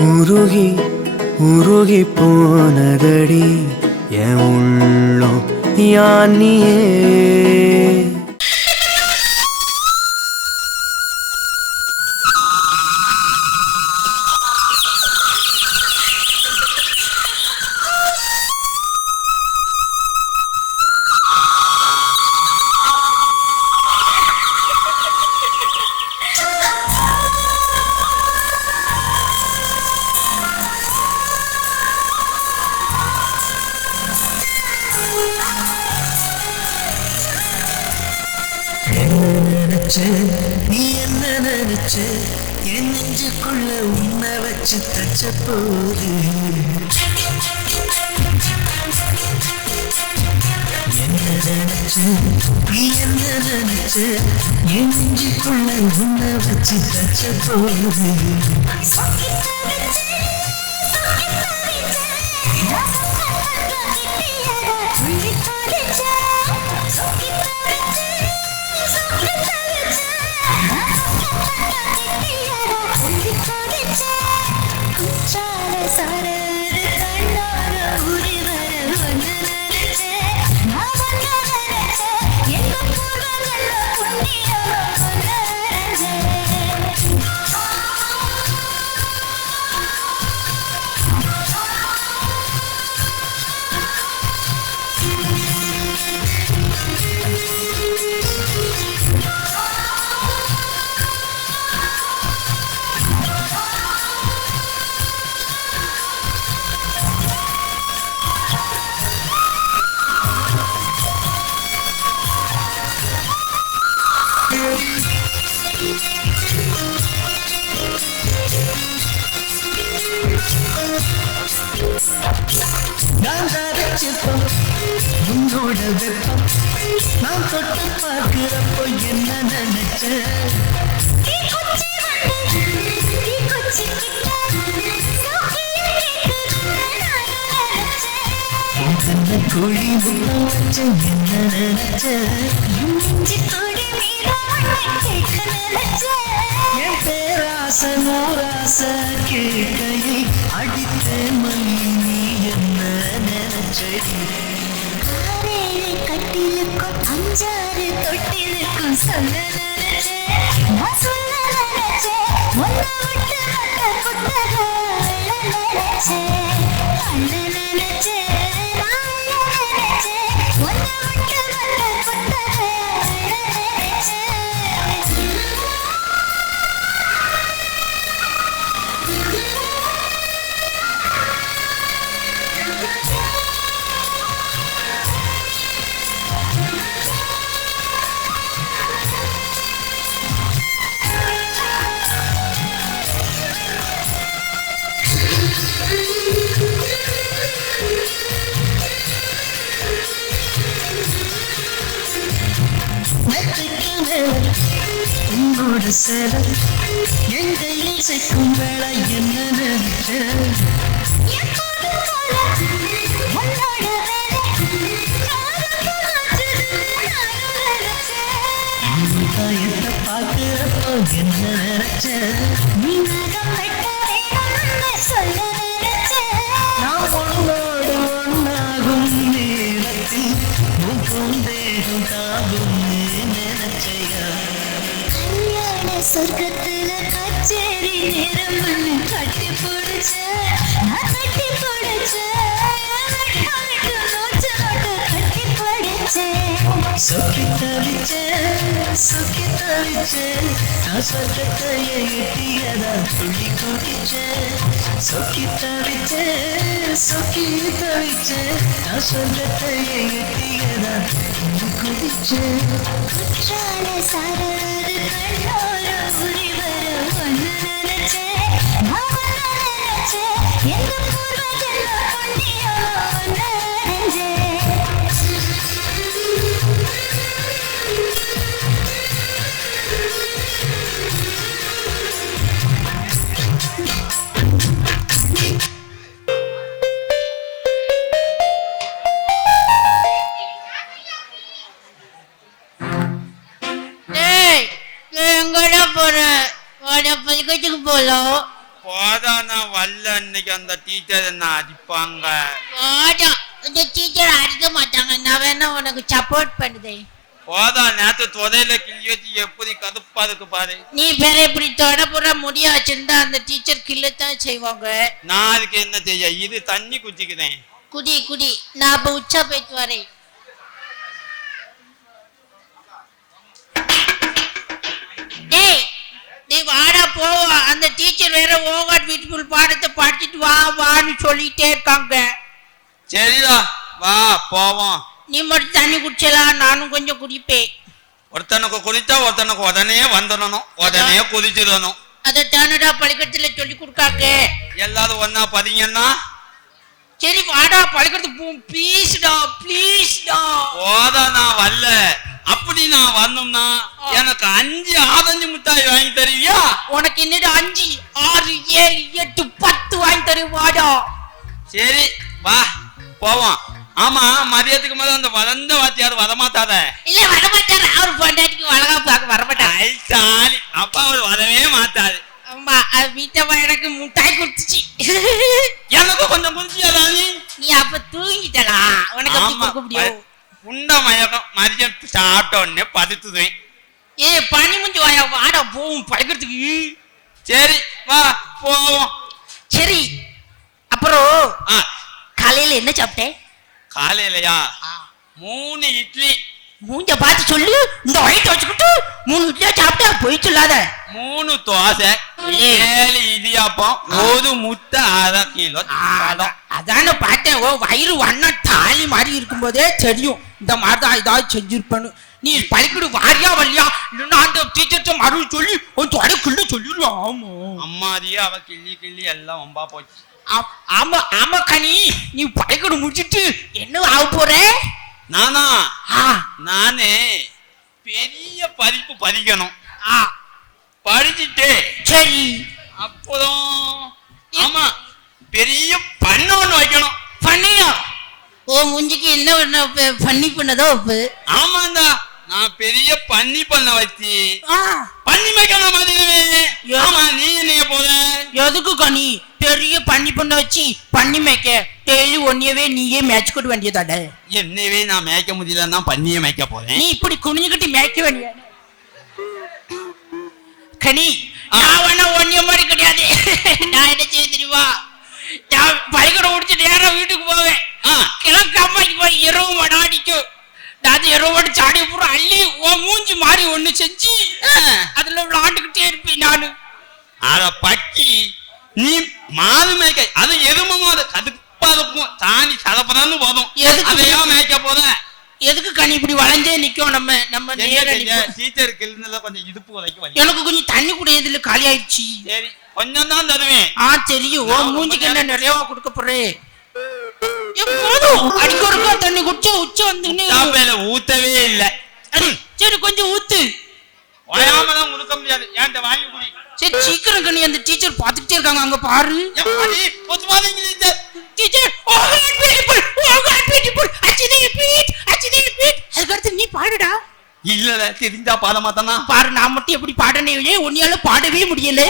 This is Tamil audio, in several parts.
உருகி உருகி போனதடி என் உள்ளம் யானியே. நீ என்ன நினைச்ச என் நெஞ்சுக்குள்ள உன்னை வச்சு தச்ச போது என்ன நினைச்ச நீ என்ன நினைச்ச என் நெஞ்சுக்குள்ள உன்னை வச்சு தச்ச போது உன்னோட வெப்பம் நான் தொட்டு பார்க்கிறப்போ என்ன நினைச்ச குழி முத்தம் வச்ச என்ன நினைச்ச என் பேராச நூராச கேட்கையை அடித்த மணி நீ என்ன நினைச்சடி கட்டிலுக்கும் அஞ்சாறு தொட்டிலுக்கும் சொல்ல நினைச்சேன் நான் சொல்ல நினைச்சேன் ஒன்ன விட்டு வந்த புத்தக நினைச்சேன் அண்ண நினைச்சேன் நினைச்சேன் ஒன்ன விட்டு வந்த புத்தக நினைச்சேன் உன்னோட சேர எங்கையில் சேர்க்கும் வேலை என்ன நினைச்ச பார்க்கிறப்போ என்ன நினைச்ச நான் உன்னோடு ஒன்னாகும் நேரத்தில் முகம் தேகம் தாகும் நினைச்சையா சொர்க்கத்துல கச்சேரி நேரம் கட்டி பிடிச்ச நான் கட்டி சொக்கி தவிச்ச நான் சொர்க்கத்தையே எட்டியதா துள்ளி குதிச்ச சொக்கி தவிச்ச நான் சொர்க்கத்தையே எட்டியதா துள்ளி குதிச்ச குற்றால சாரது கண்ணோர உரி வர ஒன்னு நினைச்சேன் நான் நினைச்சேன் எந்த பூர்வ ஜென்ம புண்ணியம் நினைச்சேன் எங்கடா போற? பள்ளிக்கூடத்துக்கு போலாம். போதா நான் வரல இன்னைக்கு அந்த டீச்சர் என்ன அடிப்பாங்க. போடா இந்த டீச்சர் அடிக்க மாட்டாங்க, நான் வேணா உனக்கு சப்போர்ட் பண்ணுதேன். போதா நேத்து தொடையில கிள்ளி வச்சு எப்படி கடுப்பா இருக்கு பாரு. நீ வேற இப்படி தொடப்புற முடிய வச்சிருந்தா அந்த டீச்சர் கிள்ளத்தான் செய்வாங்க. நான் அதுக்கு என்ன செய்ய, இது தண்ணி குடிச்சுக்கிறேன். குடி குடி, நான் அப்ப உச்சா போயிட்டு வரேன். டேய் நீ வாடா போவா, அந்த டீச்சர் வேற ஓவர் பியூட்டிஃபுல் பாடத்தை படிச்சுட்டு வா வான்னு சொல்லிட்டே இருக்காங்க. சரிடா வா போவோம். நீ மட்டும் தண்ணி குடிச்சலாம், நானும் கொஞ்சம் குடிப்பேன். ஒருத்தனுக்கு குடிச்சா ஒருத்தனுக்கு உடனே வந்துடணும், உடனே குதிச்சிடணும். அதை தானடா பள்ளிக்கூடத்துல சொல்லி கொடுக்காங்க. எல்லாரும் ஒன்னா பதிங்கன்னா சரி வாடா பள்ளிக்கூடத்துக்கு போ, ப்ளீஸ்டா ப்ளீஸ்டா. போதா நான் வரல, அப்படி நான் வரணும்னா எனக்கு 5 ஆரஞ்சு மிட்டாய் வாங்கி தருவியா? உனக்கு என்னடா 5 6 7 8 10 வாங்கி தருவாடா. சரி வா போவோம். ஆமா மதியத்துக்கு மேல அந்த வளர்ந்த வாத்தியார் வரமாட்டாத. இல்ல வரமாட்டாரு, அவர் பொண்டாட்டிக்கு வளகா பார்க்க வரமாட்டாரு. சாலி அப்பா அவர் வரவே மாட்டாரு. ஆமா அது வீட்டம்மா எனக்கு முட்டாய் குடிச்சிச்சு. எனக்கு கொஞ்சம் குடிச்சியா ராணி? நீ அப்ப தூங்கிட்டலா, உனக்கு அப்படி கொடுக்க முடியும்? உண்ட மயக்கம் மதியம் சாப்பிட்ட உடனே படுத்துதுவேன். ஏ பனி முடிஞ்சு வாயா, வாடா போவோம் படுக்கிறதுக்கு. சரி வா போவோம். சரி அப்புறம் காலையில என்ன சாப்பிட்டேன்? காலையிலயா 3 இட்லி. மூஞ்ச பார்த்து சொல்லு, இந்த வயிற்று வச்சுக்கிட்டு 3 இட்லியா சாப்பிட்டா போய் சொல்லாத. 3 தோசை 7 இடியாப்பம் 1 முட்டை 1/2 கிலோ. அதான பார்த்தேன், ஓ வயிறு வண்ண தாலி மாதிரி இருக்கும் போதே தெரியும் இந்த மாதிரிதான் ஏதாவது செஞ்சிருப்பேன்னு. நீ பள்ளிக்கூட வாரியா வரலையா, இல்லைன்னா அந்த டீச்சர்ட்ட மறு சொல்லி உன் தொடைக்குள்ள சொல்லிடுவான். ஆமா அம்மாதியே அவ கிள்ளி கிள்ளி எல்லாம் ஒம்பா போச்சு. ஆமா ஆமா கனி, நீ பள்ளிக்கூட முடிச்சிட்டு என்ன ஆக போற? நானா நானே பெரிய படிப்பு படிக்கணும். படிச்சுட்டு சரி அப்புறம் ஆமா பெரிய பண்ண ஒண்ணு வைக்கணும். பண்ணியா? ஓ முஞ்சிக்கு என்ன பண்ணி பண்ணதோ? ஆமாண்டா, நான் பெரிய பண்ணி பண்ண வச்சு பண்ணி வைக்கணும் மாதிரி. ஆமா நீ என்ன போத? எதுக்கு கனி பெரிய பண்ணி பண்ண வச்சு பண்ணி மேய்க்க? டெய்லி ஒன்னையவே நீயே மேய்ச்சி கொண்டு வேண்டியதாட. என்னவே நான் மேய்க்க முடியலன்னா பண்ணியே மேய்க்க போறேன். நீ இப்படி குனிஞ்சுக்கிட்டு மேய்க்க வேண்டிய கனி. நான் வேணா ஒன்னிய மாதிரி கிடையாது. நான் என்ன செய்ய தெரியுமா, நான் பள்ளிக்கூடம் முடிச்சு நேரம் வீட்டுக்கு போவேன். கிழக்கு அம்மாக்கு போய் இரவு மடம் அடிக்கும். நான் இரவு மடம் சாடி பூரா அள்ளி மூஞ்சி மாதிரி ஒண்ணு செஞ்சு அதுல விளாண்டுகிட்டே இருப்பேன் நானு. அத பக்கி நீ மாடு மேய்க்க, அது எரும மாடு கடுப்பா இருக்கும், சாணி சதப்பதான்னு போதும். அதையா மேய்க்க போத? எதுக்கு கனி இப்படி வளைஞ்சே நிக்கும்? நம்ம டீச்சருக்கு கொஞ்சம் இடுப்பு வரைக்கும். எனக்கு கொஞ்சம் தண்ணி குடியதுல காலி ஆயிடுச்சு. சரி கொஞ்சம் தான் தருவேன். தெரியும், ஓ மூஞ்சிக்கு என்ன நிறையவா கொடுக்க போறேன். அடிக்க ஒருக்கா தண்ணி குடிச்சு உச்ச வந்து ஊத்தவே இல்ல. சரி கொஞ்சம் ஊத்து. உடையாமலாம் கொடுக்க முடியாது, ஏன்ட்ட வாங்கி குடி. சரி சீக்கிரம் கனி, அந்த டீச்சர் பாத்துக்கிட்டே இருக்காங்க, அங்க பாரு. டீச்சர் அதுக்கடுத்து நீ பாடுடா. இல்ல தெரிஞ்சா பாட மாட்டானா? பாரு நான் மட்டும் எப்படி பாடனே, உன்னையால பாடவே முடியல.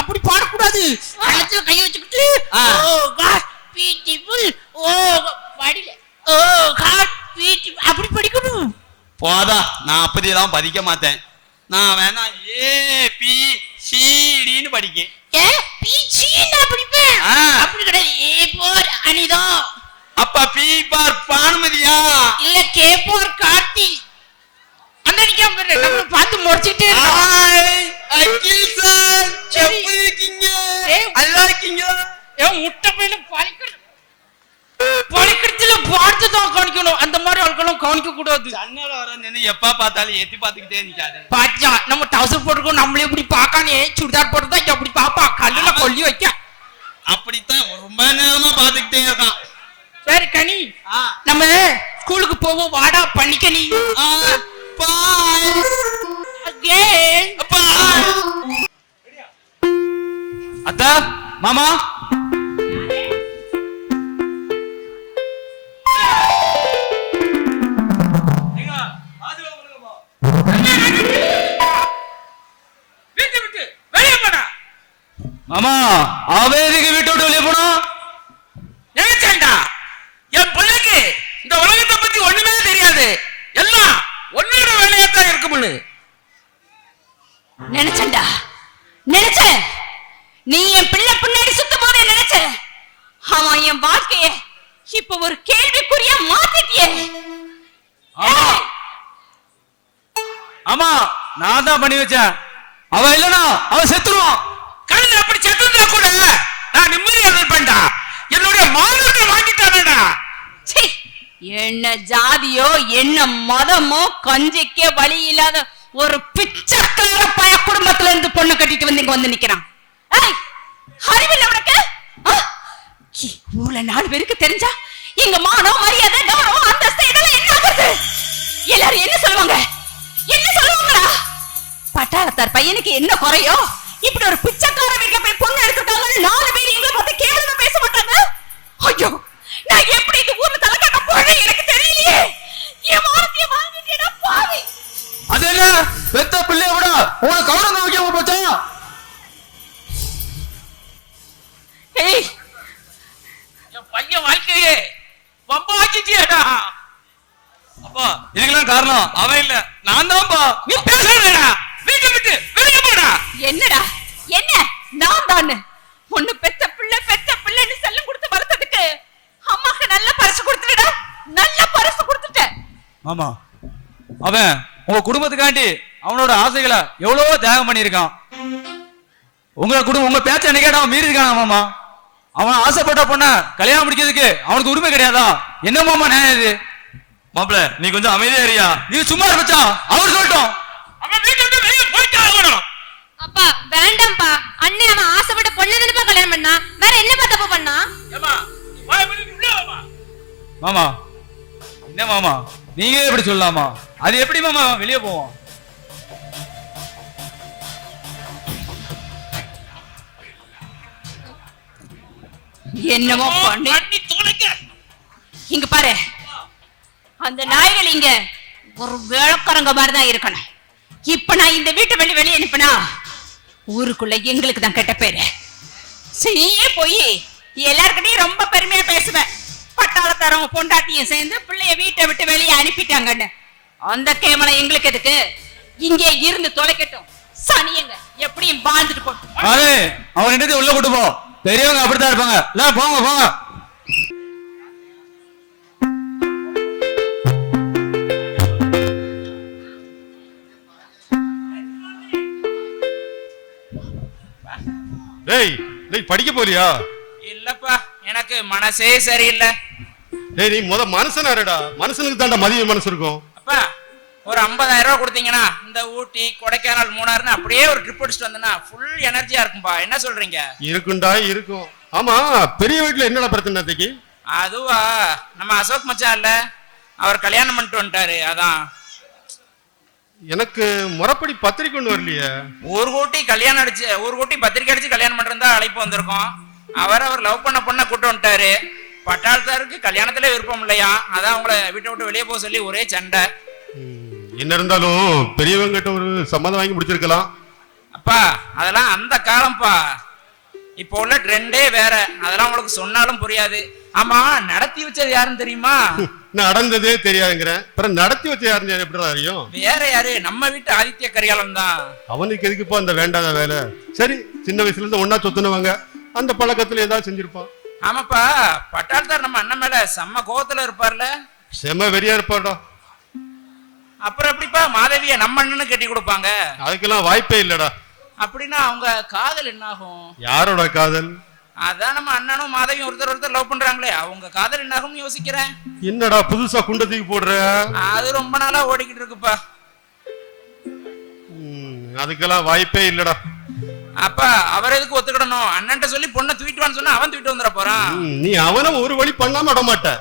அப்படி பாடக்கூடாது, கழுத்துல கை வச்சுக்கிட்டு அப்படி படிக்கணும். போதா நான் அப்படியெல்லாம் படிக்க மாட்டேன். நான் வேணா ABCDன்னு படிக்கேன். அப்படி கிடையாது, அனிதா. அப்பா பி பார் பானுமதியா? இல்ல கே பார் கார்த்தி. நம்ம பார்த்து முடிச்சிட்டே அகில் சார் எப்படி இருக்கீங்க? நல்லா இருக்கீங்க? முட்டை பையில பழிக்கிறதுல பார்த்து தான் கவனிக்கணும், அந்த மாதிரி ஆட்களும் கவனிக்க கூடாது. அண்ணால வர நின்று எப்ப பார்த்தாலும் எட்டி பார்த்துக்கிட்டே நிக்காது. பாத்தியா நம்ம டவுசர் போட்டுக்கோ, நம்மளே இப்படி பாக்கானே சுடிதார் போட்டுதான் அப்படி பாப்பா கல்லுல கொல்லி வைக்க. அப்படித்தான் ரொம்ப நேரமா பாத்துக்கிட்டே இருக்கான். சரி கனி நம்ம ஸ்கூலுக்கு போவோம், வாடா பண்ணிக்கனி. அத்தா மாமா ஆமா அவன் எதுக்கு வீட்டை விட்டு வெளியே போனோம்? நினைச்சேன்டா என் பிள்ளைக்கு இந்த உலகத்தை பத்தி ஒண்ணுமே தெரியாது, எல்லாம் ஒன்னோட வேலையாத்தான் இருக்கும்னு நினைச்சேன்டா. நினைச்சேன் நீ என் பிள்ளை பின்னாடி சுத்தும் போதே நினைச்சேன். அவன் என் வாழ்க்கைய இப்ப ஒரு கேள்விக்குறியா மாத்திட்டியே. ஆமா நான் தான் பண்ணி வச்சேன். அவன் இல்லனா அவன் செத்துருவான். கழுதை அப்படி செத்துட்டா கூட நான் நிம்மதியா இருப்பேன்டா. என்னுடைய மானத்தை வாங்கிட்டானடா. சீ, என்ன ஜாதியோ என்ன மதமோ கஞ்சிக்கே வழி இல்லாத ஒரு பிச்சைக்கார பய குடும்பத்துல இருந்து பொண்ணு கட்டிட்டு வந்து இங்க வந்து நிக்கிறான். ஏய், அறிவில்லை உனக்கு? ஊர்ல 4 பேருக்கு தெரிஞ்சா எங்க மானம் மரியாதை கௌரவம் அந்தஸ்து இதெல்லாம் என்ன ஆகுது? எல்லாரும் என்ன சொல்லுவாங்க? என்ன சொல்லுவாங்களா? பட்டாளத்தார் பையனுக்கு என்ன குறையோ இப்படி ஒரு பிச்சைக்கார வீட்டுல போய் பொண்ணு எடுத்துட்டாங்கன்னு 4 பேர் எங்களை பத்தி கேவலமா பேச மாட்டாங்க? ஐயோ, நான் எப்படி இந்த ஊர்ல தலை காட்ட போறேன் எனக்கு தெரியலையே. என் மானத்தைய வாங்கிட்டேனா பாவி. அது என்ன பெத்த பிள்ளைய விட உனக்கு கவனம் முக்கியமா போச்சா? ஏய், என் பையன் வாழ்க்கையே வம்பாக்கிட்டியடா. அப்பா இதுக்கெல்லாம் காரணம் அவன் இல்ல நான் தான்ப்பா. நீ பேசாதடா. வீட்டை விட்டு வெளியே போடா. என்னடா என்ன நான் தானே ஒண்ணு பெத்த பிள்ளைன்னு செல்லம் கொடுத்து வளர்த்ததுக்கு அம்மாக்கு நல்ல பரிசு கொடுத்துட்டா. நல்ல பரிசு கொடுத்துட்ட. ஆமா அவன் உங்க குடும்பத்துக்காண்டி அவனோட ஆசைகளை எவ்வளவோ தியாகம் பண்ணியிருக்கான். உங்க பேச்ச என்னைக்காட்ட அவன் மீறி இருக்கான். மாமா அவன் ஆசைப்பட்ட பொண்ண கல்யாணம் முடிக்கிறதுக்கு அவனுக்கு உரிமை கிடையாதா? என்ன மாமா நியாயம் இது? மாப்பிள்ள நீ கொஞ்சம் அமைதியா இருயா. நீ சும்மா இருப்பச்சா அவர் சொல்லட்டும். அவன் வீட்டை விட்டு வெளியே போயிட்டா ஆகணும். அப்பா வேண்டாம்ப்பா, அண்ணே அவன் ஆசைப்பட்ட பொண்ணு தானப்பா கல்யாணம் பண்ணா, வேற என்னப்பா தப்பு பண்ணா? ஏமா நீ வாயை மூடிட்டு உள்ள வாமா. மாமா என்ன மாமா நீங்க எப்படி சொல்லலாமா? அது எப்படி மாமா வெளியே போவோம்? என்னமோ பண்ணி பண்ணி தொலைக்க. இங்க பாரு, அந்த நாய்கள் இங்க ஒரு வேளக்கரங்க மாதிரிதான் இருக்கணும். இப்ப நான் இந்த வீட்டை வெளியே அனுப்பினா ஊருக்குள்ள எங்களுக்கு தான் கெட்ட பேரு. செய்ய போய் எல்லார்கிட்டையும் ரொம்ப பெருமையா பேசுவேன். பட்டாளத்தாரவங்க பொண்டாட்டியும் சேர்ந்து பிள்ளைய வீட்டை விட்டு வெளியே அனுப்பிட்டாங்கன்னு. அந்த கேமலம் எங்களுக்கு எதுக்கு? இங்கே இருந்து தொலைக்கட்டும். சனியங்க எப்படியும் வாழ்ந்துட்டு போட்டோம். அவன் என்னது உள்ள கூட்டு போ. பெரியவங்க அப்படித்தான் இருப்பாங்க. இல்ல போங்க போங்க. டேய் டேய் படிக்க போலியா? இல்லப்பா எனக்கு மனசே சரியில்லை. டேய் நீ மனுஷனாருடா. மனுஷனுக்கு தாண்டா மதிய மனசு இருக்கும். அப்பா ஒரு 50,000 ரூபாய் கொடுத்தீங்கன்னா இந்த ஊட்டி கொடைக்கானல் மூணாறுன்னு அப்படியே ஒரு ட்ரிப் அடிச்சுட்டு வந்தேன்னா ஃபுல் எனர்ஜியா இருக்கும்பா. என்ன சொல்றீங்க? இருக்குண்டா இருக்கும். ஆமா பெரிய வீட்டுல என்னடா பிரச்சனை? அதுவா நம்ம அசோக் மச்சான் இல்ல, அவர் கல்யாணம் பண்ணிட்டு வந்துட்டாரு. அதான் எனக்கு முறைப்படி பத்திரிக்கை ஒண்ணு வரலையே. ஒரு கோட்டி பத்திரிக்கை அடிச்சு கல்யாணம் பண்றதா அழைப்பு வந்திருக்கோம். அவர் லவ் பண்ண பொண்ணை கூட்டு வந்துட்டாரு. பட்டாளத்தாருக்கு கல்யாணத்துல விருப்பம் இல்லையா, அதான் அவங்கள வீட்டை விட்டு வெளியே போக சொல்லி ஒரே சண்டை. என்ன இருந்தாலும் பெரியவங்க கிட்ட ஒரு சம்மதம் வாங்கி முடிச்சிருக்கலாம். அப்பா அதெல்லாம் அந்த காலம்ப்பா. இப்போ உள்ள ட்ரெண்டே வேற. அதெல்லாம் உங்களுக்கு சொன்னாலும் புரியாது. ஆமா நடத்தி வச்சது யாருன்னு தெரியுமா? நடந்ததே தெரியாதுங்கிறேன். அப்புறம் நடத்தி வச்ச யாருன்னு எப்படி அறியும்? வேற யாரு? நம்ம வீட்டு ஆதித்ய கரிகாலன் தான். அவனுக்கு எதுக்குப்பா அந்த வேண்டாத வேலை? சரி சின்ன வயசுல இருந்து ஒன்னா சொத்துனவங்க, அந்த பழக்கத்துல ஏதாவது செஞ்சிருப்பான். ஆமாப்பா பட்டாளத்தார் நம்ம அண்ணன் மேல செம்ம கோவத்துல இருப்பார்ல. செம வெறியா இருப்பாடா. அப்புறம் எப்படிப்பா மாதவிய நம்ம அண்ணனு கட்டி கொடுப்பாங்க? அதுக்கெல்லாம் வாய்ப்பே இல்லடா. அப்படின்னா அவங்க காதல் என்ன ஆகும்? யாரோட காதல்? அதான் நம்ம அண்ணனும் மாதவியும் ஒருத்தர் லவ் பண்றாங்களே, அவங்க காதல் என்ன ஆகும்னு யோசிக்கிறேன். என்னடா புதுசா குண்டத்துக்கு போடுற? அது ரொம்ப நாளா ஓடிக்கிட்டு இருக்குப்பா. அதுக்கெல்லாம் வாய்ப்பே இல்லடா. அப்பா அவர் எதுக்கு ஒத்துக்கிடணும்? அண்ணன்ட்ட சொல்லி பொண்ணை தூக்கிட்டு சொன்னா அவன் தூக்கிட்டு வந்துட போறான். நீ அவனும் ஒரு வழி பண்ணாம விட மாட்ட.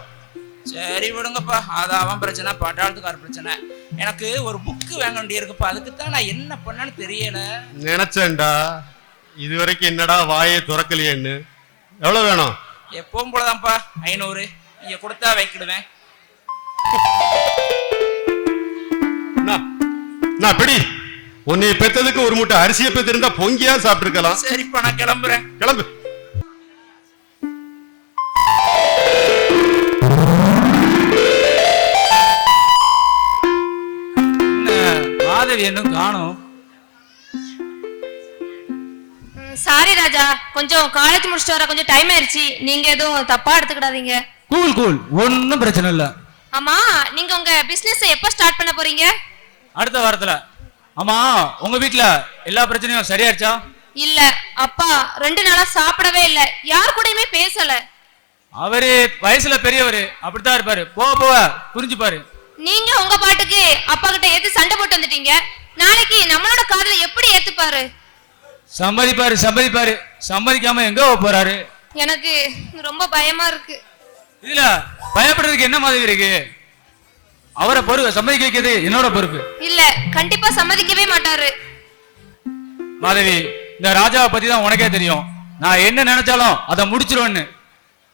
சரி விடுங்கப்பா, அது அவன் பிரச்சனை, பட்டாளத்துக்கார பிரச்சனை. எனக்கு ஒரு புக்கு வாங்க வேண்டிய இருக்குப்பா. அதுக்குத்தான் நான் என்ன பண்ணேன்னு தெரியல. நினைச்சேன்டா இது வரைக்கும் என்னடா வாயே துறக்கலையேன்னு. எவ்வளவு வேணும்? எப்பவும் போலதான்ப்பா 500. நீங்க கொடுத்தா வைக்கிடுவேன். நான் பிடி உன்னை பெத்ததுக்கு ஒரு மூட்டை அரிசியை பெத்திருந்தா பொங்கியா சாப்பிட்டு இருக்கலாம். சரிப்பா நான் கிளம்புறேன். கிளம்பு. மாதவி இன்னும் காணோம். சாரி ராஜா, கொஞ்சம் காலேஜ் முடிச்சுட்டு வர கொஞ்சம் டைம் ஆயிருச்சு. நீங்க எதுவும் தப்பா எடுத்துக்கிடாதீங்க. கூல் கூல், ஒன்னும் பிரச்சனை இல்ல. ஆமா, நீங்க உங்க பிசினஸ் எப்ப ஸ்டார்ட் பண்ண போறீங்க? அடுத்த வாரத்துல. ஆமா, உங்க வீட்ல எல்லா பிரச்சனையும் சரியாச்சா? இல்ல அப்பா 2 நாளா சாப்பிடவே இல்ல, யார் கூடயுமே பேசல. அவரு வயசுல பெரியவரு, அப்படித்தான் இருப்பாரு. போக போக புரிஞ்சுப்பாரு. நீங்க உங்க பாட்டுக்கு அப்பா கிட்ட ஏத்து சண்டை போட்டு வந்துட்டீங்க. நாளைக்கு நம்மளோட காதல எப்படி ஏத்துப்பாரு? சம்மதிப்பாரு சம்மதிப்பாரு. சம்மதிக்காம எங்க போறாரு? எனக்கு ரொம்ப பயமா இருக்கு. இதுல பயப்படுறதுக்கு என்ன மாதிரி இருக்கு? அவரை பொறுப்பு சம்மதிக்க வைக்கிறது என்னோட பொறுப்பு. இல்ல, கண்டிப்பா சம்மதிக்கவே மாட்டாரு. மாதவி, இந்த ராஜாவை பத்தி தான் உனக்கே தெரியும். நான் என்ன நினைச்சாலும் அதை முடிச்சிருவேன்னு.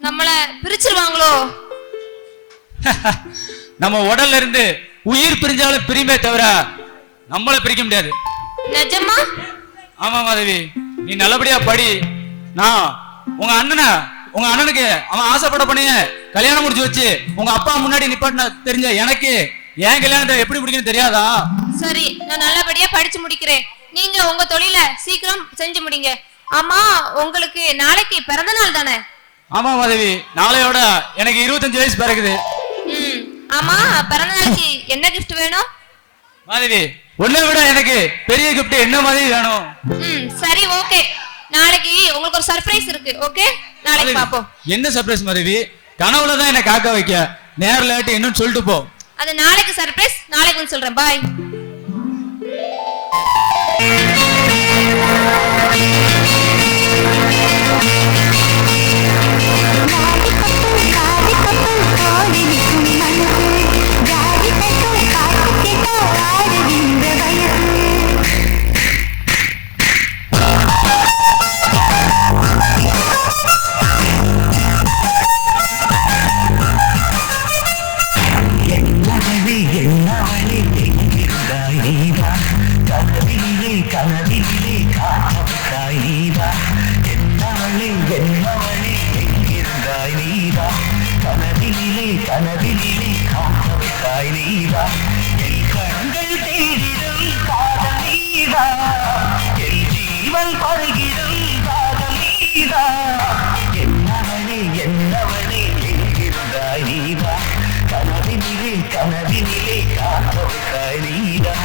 நம்மள பிரிச்சிருவாங்களோ? நம்ம உடல்ல இருந்து உயிர் பிரிஞ்சாலும் பிரிமே தவிர நம்மள பிரிக்க முடியாது. நிஜமா? ஆமா மாதவி, நீ நல்லபடியா படி. நான் உங்க அண்ணனுக்கு அவன் ஆசைப்பட பண்ணிய கல்யாணம் முடிச்சு வச்சு உங்க அப்பா முன்னாடி நிப்பாட்டின தெரிஞ்ச எனக்கு ஏன் கல்யாணத்தை எப்படி முடிக்கணும் தெரியாதா? சரி, நான் நல்லபடியா படிச்சு முடிக்கிறேன். நீங்க உங்க தொழில சீக்கிரம் செஞ்சு முடிங்க. ஆமா, உங்களுக்கு நாளைக்கு பிறந்த நாள் தானே? ஆமா மாதவி, நாளையோட எனக்கு 25 வயசு பிறகுது. ஆமா, பிறந்த நாளைக்கு என்ன கிஃப்ட் வேணும்? மாதவி, உன்னை விட எனக்கு பெரிய கிஃப்ட் என்ன மாதிரி வேணும்? சரி, ஓகே. நாளைக்கு உங்களுக்கு ஒரு சர்ப்ரைஸ் இருக்கு. ஓகே, நாளைக்கு பாப்போம். என்ன சர்ப்ரைஸ் மாதவி? கனவுல தான் என்ன காக்க வைக்க, நேர்ல இன்னும் சொல்லிட்டு போ. அது நாளைக்கு சர்ப்ரைஸ், நாளைக்கு வந்து சொல்றேன். பாய். கனவிலே காத்தாய் நீதா, என்னவளே எங்கிருந்தாய் நீதா, கனவிலே காத்தாய் நீதா, என் கண்கள் தேடிடும் காதல் நீதா, என் ஜீவன் பருகிடும் காதல் நீதா, என்னவளே எங்கிருந்தாய் நீதா, கனவிலே காத்தாய் நீதா.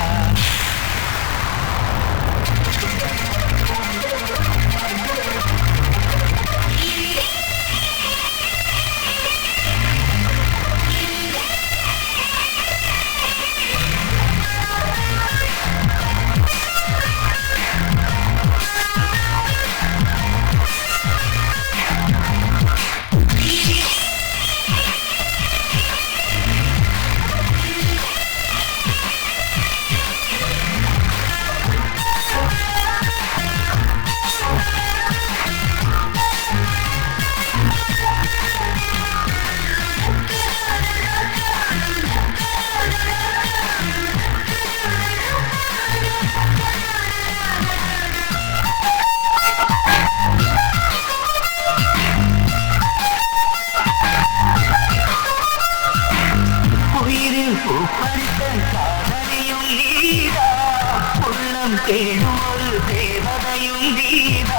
தேடும் ஒரு தேவதையும் நீதா,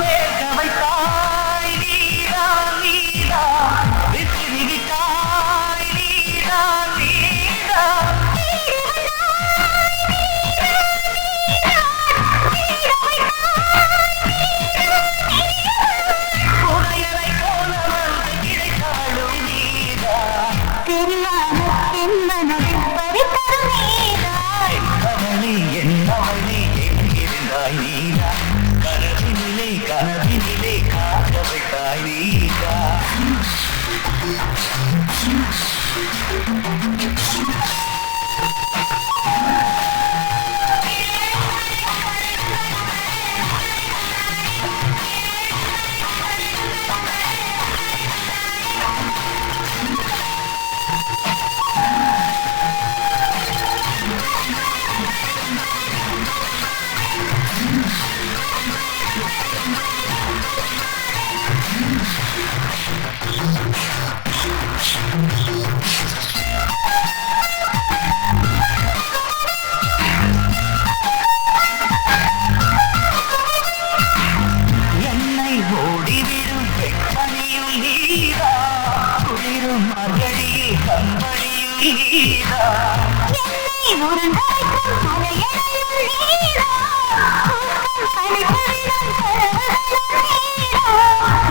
வேக வைத்தாய் நீதா நீதா, விசிறிவிட்டாய் நீதா நீதா, என்னவளே எங்கிருந்தாய் நீதா, கனவினிலே காக்க வைத்தாய் நீதா. நீதா குளிரும் மகளில் கம்பளியும் நீதா என்னை உருண்டாய்க்கும் மலையடையும் நீதா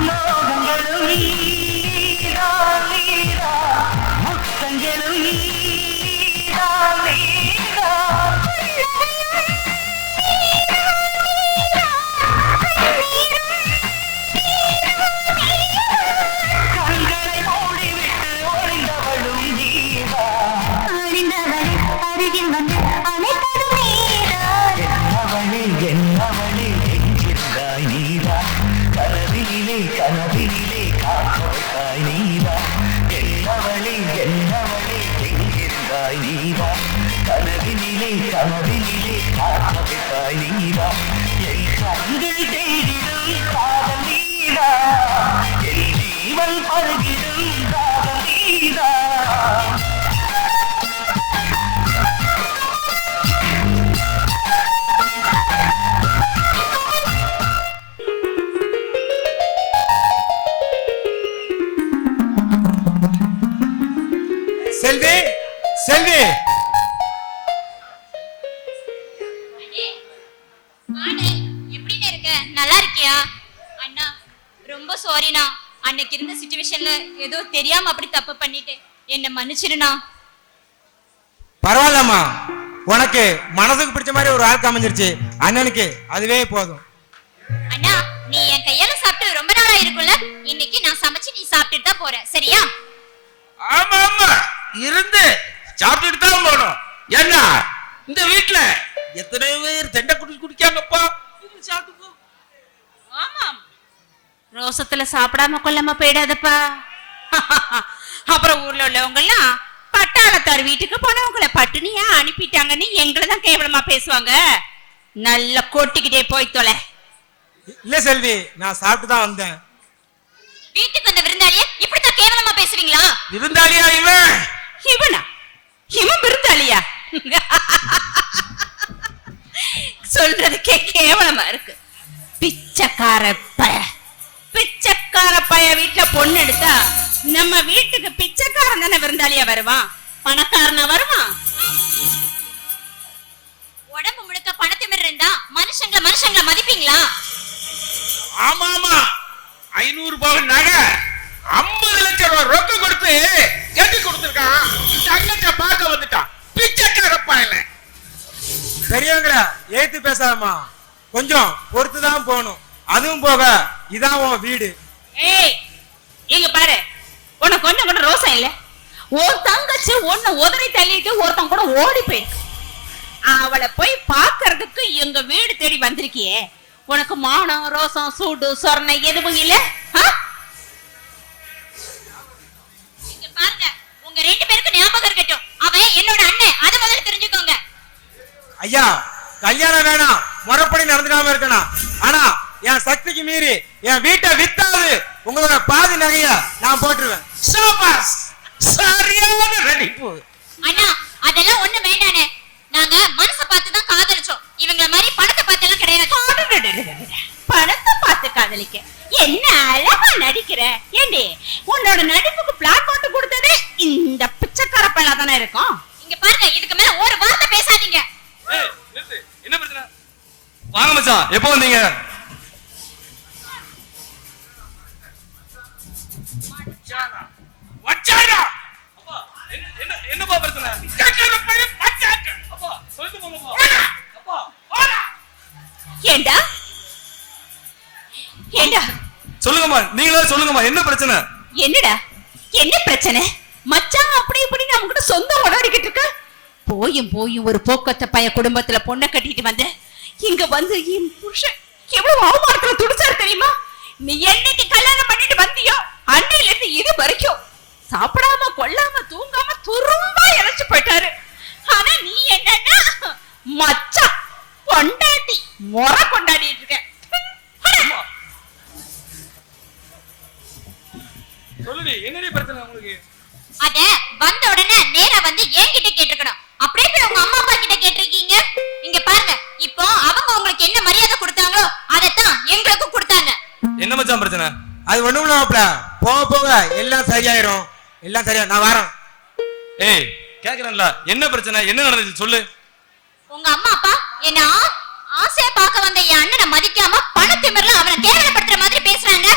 லோகங்களும் நீதா நீதா முத்தங்களும் நீதா நீதா கண்களை மூடிவிட்டு ஒளிந்தவளும் நீதா அறிந்தவளே அருகில் வந்து அனைத்ததும் நீதா என்னவளே என்னவளே எங்கிருந்தாய் நீதா கனவினிலே கனவினிலே காப்பாய் நீதா என்னவளே என்னவளே எங்கிருந்தாய் நீதா கனவினிலே கனவினிலே காப்பாய் நீதா என் கண்கள் தேடிடும் காதல் நீதா என் ஜீவன் பருகிடும் காதல் நீதா செல்வி செல்வி எப்படின்னு இருக்க? நல்லா இருக்கியா? அண்ணா ரொம்ப சாரிண்ணா. அன்னைக்கு இருந்த சிச்சுவேஷன்ல ஏதோ தெரியாம அப்படி தப்பு பண்ணிட்டேன். என்ன மன்னிச்சிடுண்ணா. பரவாயில்லம்மா, உனக்கு மனசுக்கு பிடிச்ச மாதிரி ஒரு ஆள் அமைஞ்சிருச்சு. அண்ணனுக்கு அதுவே போதும். அண்ணா நீ என் கையால சாப்பிட்டு ரொம்ப நாளா இருக்கும்ல. இன்னைக்கு நான் சமைச்சு நீ சாப்பிட்டுட்டு தான் போற. சரியா? ஆமா ஆமா, இருந்து சாப்பிட்டுட்டு தான் போகணும். என்ன இந்த வீட்டுல எத்தனை பேர் தெண்டை குடிக்காங்கப்பா. சாப்பிட்டு ஆமாம், ரோசத்துல சாப்பிடாம கொள்ளாம போயிடாதப்பா. அப்புறம் ஊர்ல உள்ளவங்க எல்லாம் பட்டாளத்தார் வீட்டுக்கு போனவங்களை பட்டினியா அனுப்பிட்டாங்கன்னு எங்களை தான் கேவலமா பேசுவாங்க. நல்லா கொட்டிக்கிட்டே போய் தொலை. இல்ல செல்வி, நான் சாப்பிட்டு தான் வந்தேன். வீட்டுக்கு வந்த விருந்தாளிய இப்படித்தான் கேவலமா பேசுவீங்களா? விருந்தாளியா இவன்? இவனா? இவன் விருந்தாளியா? சொல்றதுக்கே கேவலமா இருக்கு. பிச்சைக்கார பய, பிச்சைக்கார பய வீட்டுல பொண்ணு எடுத்தா நம்ம வீட்டுக்கு பிச்சைக்காரன் தானே விருந்தாளியா வருவான், பணக்காரனா வருவான்? உடம்பு முழுக்க பணத்திமிர் இருந்தா மனுஷங்களை மதிப்பீங்களா? ஆமா ஆமா, 500 பவுன் நகை 50 லட்சம் ரூபாய் ரொக்க கொடுத்து கட்டி கொடுத்திருக்கான். தங்கத்தை பார்க்க வந்துட்டான் பிச்சைக்கார பயல. பெரியவங்கள ஏத்து பேசாதம்மா, கொஞ்சம் பொறுத்துதான் போகணும். அதுவும் போக இதான் உன் வீடு. ஏய் இங்க பாரு, உனக்கு கொஞ்சம் கூட ரோசம் இல்ல. உன் தங்கச்சி உன்னை உதறி தள்ளிட்டு ஒருத்தன் கூட ஓடி போயிருக்கு. அவளை போய் பாக்குறதுக்கு எங்க வீடு தேடி வந்திருக்கியே, உனக்கு மானம் ரோசம் சூடு சொரணை எதுவும் இல்ல? இங்க பாருங்க, உங்க 2 பேருக்கு ஞாபகம் இருக்கட்டும், அவன் என்னோட அண்ணன். அத முதல்ல தெரிஞ்சுக்கோங்க. ஐயா, கல்யாணம் வேணாம், முறைப்படி நடந்துக்காம இருக்கணும். ஆனா என் சக்திக்கு மீறி என் வீட்டை வித்தாது உங்களோட பாதி நகைய நான் போட்டுருவேன். சபாஸ், சரியான நடிப்பு. அண்ணா அதெல்லாம் ஒண்ணு வேண்டானே. நாங்க மனசை பார்த்து தான் காதலிச்சோம். இவங்கள மாதிரி பணத்தை பார்த்து எல்லாம் கிடையாது. பணத்தை பார்த்து காதலிக்க என்ன அழகா நடிக்கிற. ஏண்டி உன்னோட நடிப்புக்கு பிளாட் போட்டு கொடுத்ததே இந்த பிச்சைக்கார பையனா தானே இருக்கும். இங்க பாருங்க, இதுக்கு மேல ஒரு வார்த்தை பேசாதீங்க. என்ன பிரச்சனை? வாங்க மச்சான், எப்போ வந்தீங்க? வச்சாடா. என்னப்பா பிரச்சனை? கேட்கற பையன் வச்சாக்க. அப்பா சொல்லிட்டு போங்கப்பா. அப்பா போடா. ஏண்டா ஏண்டா சொல்லுங்கம்மா, நீங்களே சொல்லுங்கம்மா, என்ன பிரச்சனை? என்னடா என்ன பிரச்சனை? மச்சான் அப்படி இப்படி நம்ம கூட சொந்தம் உடடிக்கிட்டு இருக்க. போயும் ஒரு போக்கத்த பைய குடும்பத்துல பொண்ணை கட்டிட்டு வந்த இங்க வந்து என் புருஷன் எவ்வளவு அவமானத்துல துடிச்சாரு தெரியுமா? நீ என்னைக்கு கல்யாணம் பண்ணிட்டு வந்தியோ அன்னையில இருந்து இது வரைக்கும் சாப்பிடாம கொள்ளாம தூங்காம துரும்பா இறைச்சு போயிட்டாரு. ஆனா நீ என்னன்னா மச்சான் கொண்டாட்டி முறை கொண்டாடிட்டு இருக்க. சொல்லுடி, என்னடி பிரச்சனை உங்களுக்கு? அத வந்த உடனே நேரா வந்து என்கிட்ட கேட்டிருக்கணும். அப்படியே போய் உங்க அம்மா அப்பா கிட்ட கேட்டிருக்கீங்க. இங்க பாருங்க, இப்போ அவங்க உங்களுக்கு என்ன மரியாதை கொடுத்தாங்களோ அதைத்தான் எங்களுக்கும் கொடுத்தாங்க. என்ன மச்சான் பிரச்சனை? அது ஒண்ணும் இல்ல, போக போக எல்லாம் சரியாயிரும். எல்லாம் சரியா, நான் வரேன். ஏய் கேக்குறேன்ல, என்ன பிரச்சனை, என்ன நடந்துச்சு சொல்லு. உங்க அம்மா அப்பா என்ன ஆசையா பார்க்க வந்த என் அண்ணனை மதிக்காம பணத்திமிரல அவனை கேவலப்படுத்துற மாதிரி பேசுறாங்க.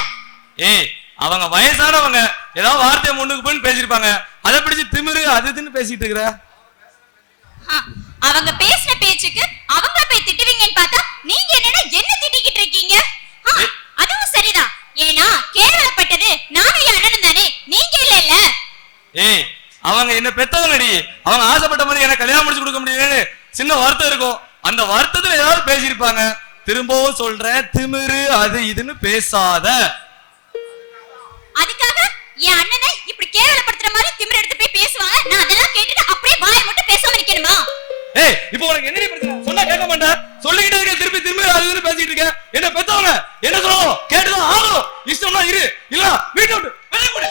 ஏய் அவங்க வயசானவங்க, ஏதாவது வார்த்தையை முன்னுக்கு போய் பேசிருப்பாங்க, அதை பிடிச்சி திமிரு அது இதுன்னு பேசிட்டு இருக்கிற. அவங்க பேசின பேச்சுக்கு அவங்க போய் திட்டுவீங்கன்னு பார்த்தா நீங்க என்னன்னா என்ன திட்டிக்கிட்டு இருக்கீங்க? அதுவும் சரிதான், ஏன்னா கேவலப்பட்டது நானும் என் அண்ணனும் தானே, நீங்க இல்ல. ஏய் அவங்க என்ன பெத்தவங்கடி, அவங்க ஆசைப்பட்ட மாதிரி எனக்கு கல்யாணம் முடிச்சு கொடுக்க முடியலன்னு சின்ன வருத்தம் இருக்கும், அந்த வருத்தத்துல ஏதாவது பேசியிருப்பாங்க. திரும்பவும் சொல்றேன், திமிரு அது இதுன்னு பேசாத. அதுக்காக என் அண்ணனை இப்படி கேவலப்படுத்துற மாதிரி திமிரு எடுத்து போய் பேசுவாங்க, நான் அதெல்லாம் கேட்டுட்டு அப்படியே வாயை மட்டும் பேசாம இருக்கணுமா? ஏய் இப்போ உனக்கு என்ன பிரச்சனை, சொன்னா கேட்க மாட்டேன், சொல்லிக்கிட்டே இருக்க, திருப்பி திரும்பி அது இதுன்னு பேசிட்டு இருக்க. என்ன பெத்தவங்க என்ன சொல்லணும், கேட்டுதான் ஆகணும். இஷ்டம்னா இரு, இல்ல வீட்டை விட்டு வெளியே போடு.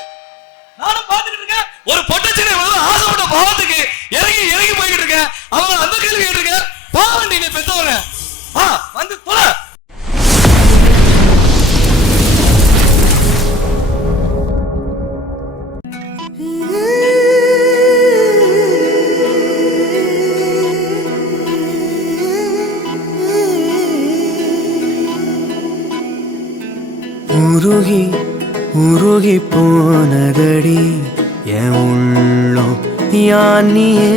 நானும் பாத்துக்கிட்டு இருக்கேன், ஒரு பொட்டச்சினை ஆசைப்பட்ட பாவத்துக்கு இறங்கி இறங்கி போய்கிட்டு இருக்கேன். அவங்க அந்த கேள்வி கேட்டிருக்க, பாவம் நீங்க பெத்தவங்க வந்து தொலை. உருகி உருகி போனதடி என் உள்ளம் யானியே